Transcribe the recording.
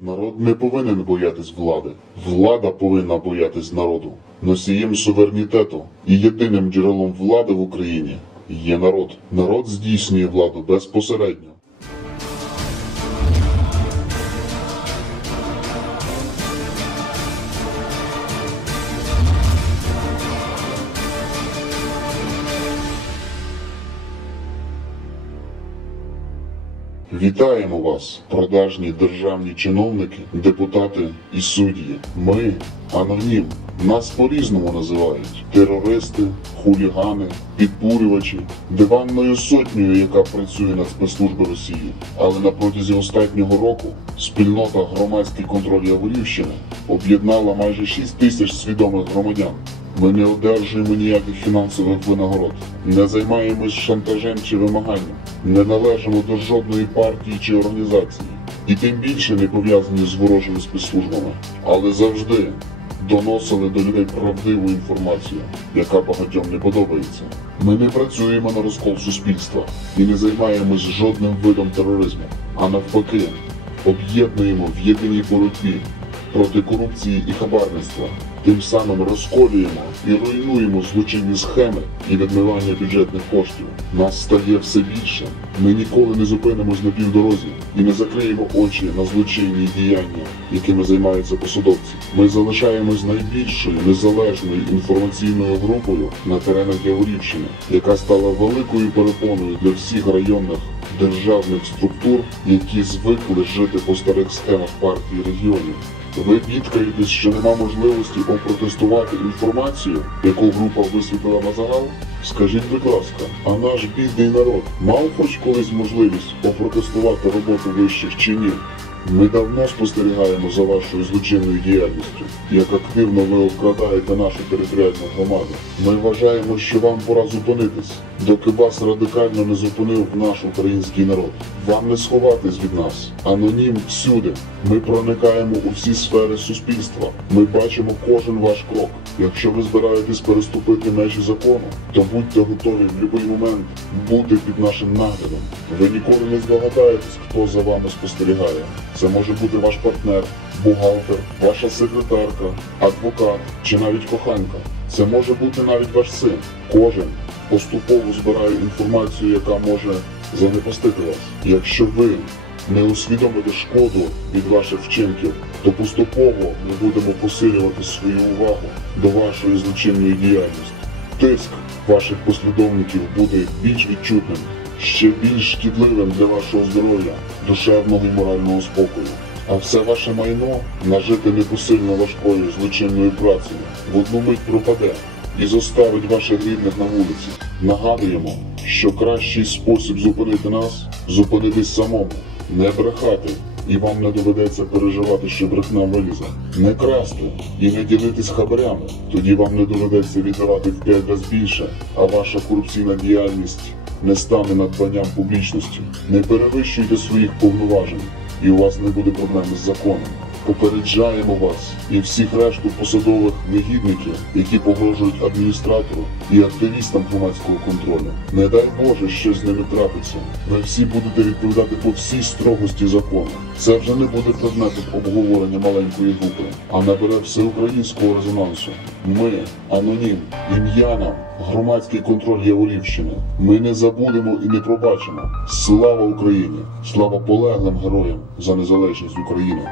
Народ не повинен боятись влади. Влада повинна боятись народу. Носієм суверенітету і єдиним джерелом влади в Україні є народ. Народ здійснює владу безпосередньо. Вітаємо вас, продажні державні чиновники, депутати і судді. Ми анонім. Нас по-різному називають терористи, хулігани, підбурювачі, диванною сотнею, яка працює на спецслужби Росії. Але на протязі останнього року спільнота громадський контроль Яворівщини об'єднала майже 6 тисяч свідомих громадян. Ми не одержуємо ніяких фінансових винагород, не займаємось шантажем чи вимаганням, не належимо до жодної партії чи організації, і тим більше не пов'язані з ворожими спецслужбами, але завжди доносили до людей правдиву інформацію, яка багатьом не подобається. Ми не працюємо на розкол суспільства і не займаємось жодним видом тероризму, а навпаки, об'єднуємо в єдиній боротьбі проти корупції і хабарництва. Тим самим розколюємо і руйнуємо злочинні схеми і відмивання бюджетних коштів. Нас стає все більше. Ми ніколи не зупинимось на півдорозі і не закриємо очі на злочинні діяння, якими займаються посадовці. Ми залишаємось найбільшою незалежною інформаційною групою на теренах Яворівщини, яка стала великою перепоною для всіх районних державних структур, які звикли жити по старих схемах партії регіонів. Ви бідкаєтесь, що нема можливості опротестувати інформацію, яку група висвітила на загал? Скажіть, будь ласка, а наш бідний народ мав хоч колись можливість опротестувати роботу вищих чинів? Ми давно спостерігаємо за вашою злочинною діяльністю, як активно ви обкрадаєте нашу територіальну громаду. Ми вважаємо, що вам пора зупинитись, доки вас радикально не зупинив наш український народ. Вам не сховатись від нас. Анонім всюди. Ми проникаємо у всі сфери суспільства. Ми бачимо кожен ваш крок. Якщо ви збираєтесь переступити межі закону, то будьте готові в будь-який момент бути під нашим наглядом. Ви ніколи не здогадаєтесь, хто за вами спостерігає. Це може бути ваш партнер, бухгалтер, ваша секретарка, адвокат чи навіть коханка. Це може бути навіть ваш син. Кожен поступово збирає інформацію, яка може занепастити вас. Якщо ви не усвідомите шкоду від ваших вчинків, то поступово ми будемо посилювати свою увагу до вашої злочинної діяльності. Тиск ваших послідовників буде більш відчутним, ще більш шкідливим для вашого здоров'я, душевного і морального спокою. А все ваше майно нажите непосильно важкою злочинною працею в одну мить пропаде і зоставить ваших рідних на вулиці. Нагадуємо, що кращий спосіб зупинити нас зупинитись самому, не брехати, і вам не доведеться переживати, що брехна вилізе. Не красти і не ділитись хабарями. Тоді вам не доведеться віддавати в п'ять разів більше, а ваша корупційна діяльність не стане надбанням публічності. Не перевищуйте своїх повноважень, і у вас не буде проблем з законом. Попереджаємо вас і всіх решту посадових негідників, які погрожують адміністратору і активістам громадського контролю. Не дай Боже, що з ними трапиться. Ви всі будете відповідати по всій строгості закону. Це вже не буде предметом обговорення маленької групи, а набере всеукраїнського резонансу. Ми анонім, ім'я нам, громадський контроль Яворівщини. Ми не забудемо і не пробачимо. Слава Україні! Слава полеглим героям за незалежність України!